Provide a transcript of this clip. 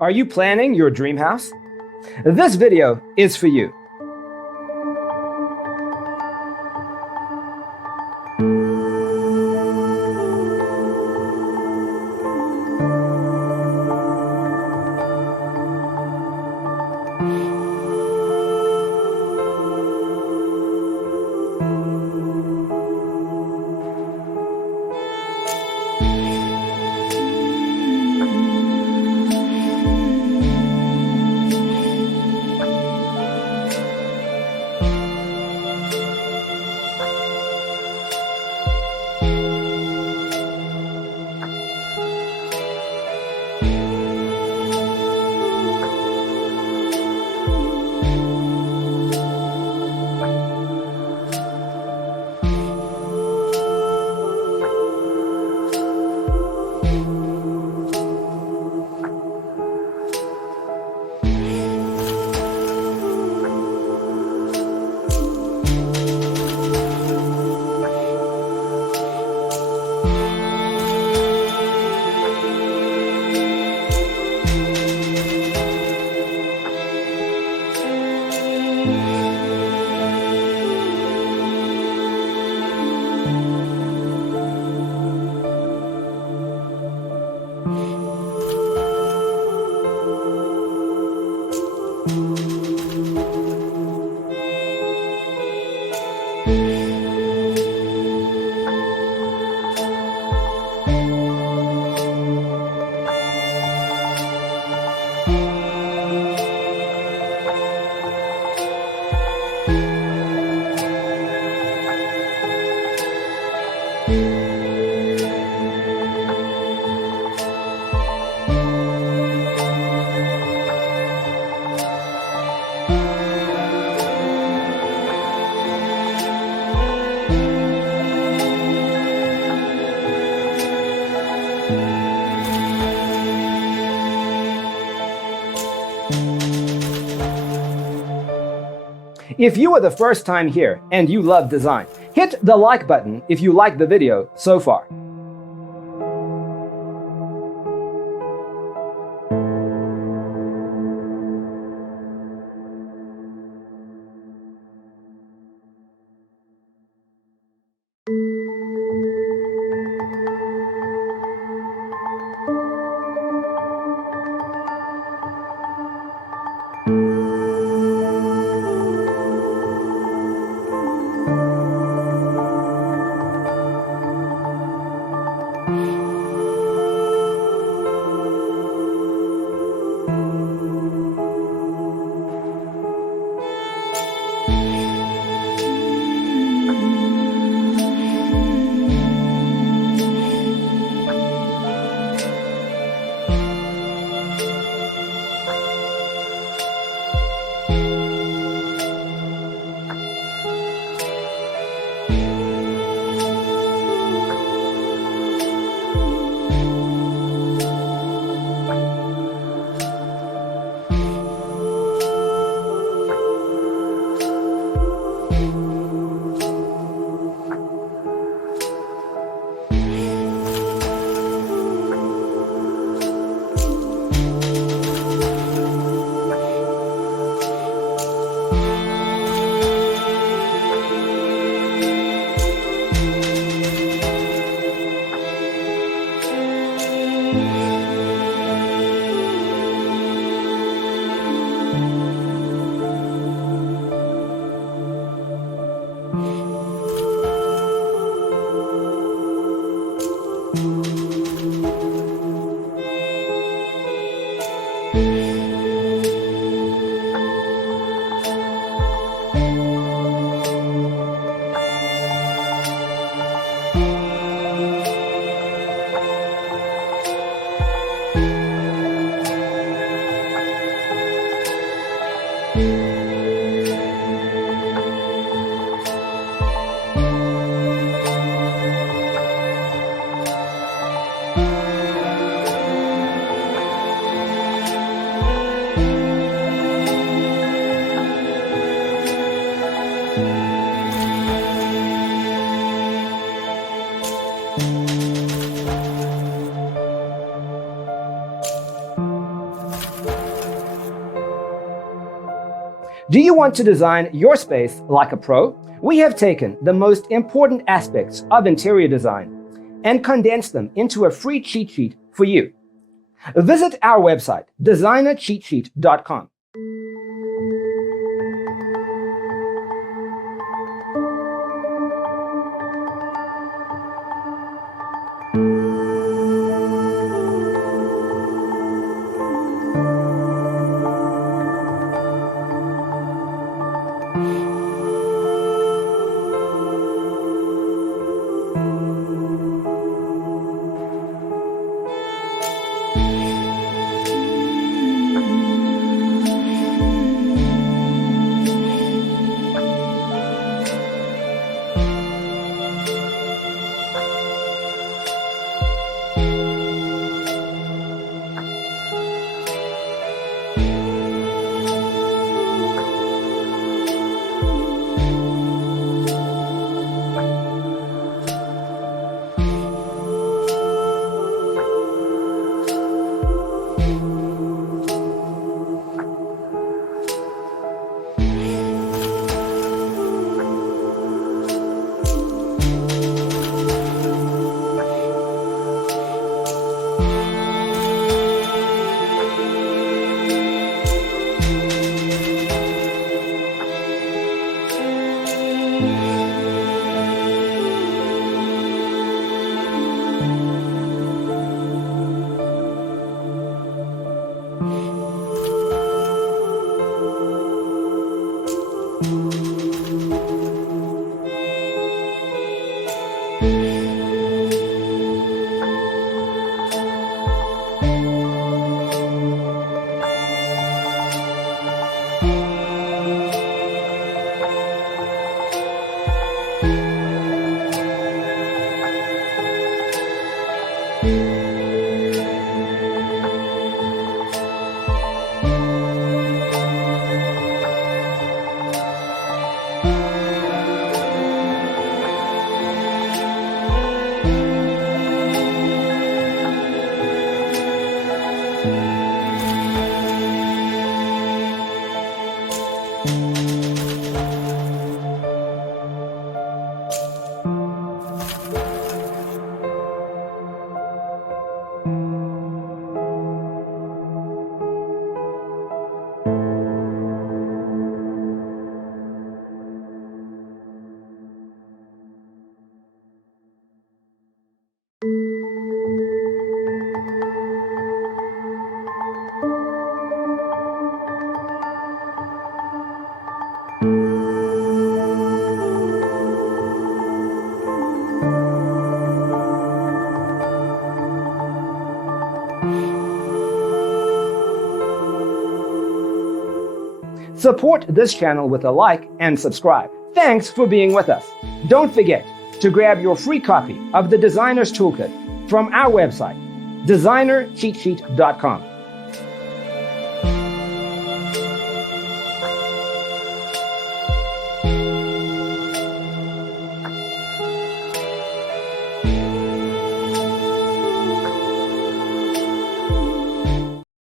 Are you planning your dream house? This video is for you. If you are the first time here and you love design, hit the like button if you like the video so far. Do you want to design your space like a pro? We have taken the most important aspects of interior design and condensed them into a free cheat sheet for you. Visit our website, designercheatsheet.com. Support this channel with a like and subscribe. Thanks for being with us. Don't forget to grab your free copy of the Designer's Toolkit from our website, designercheatsheet.com.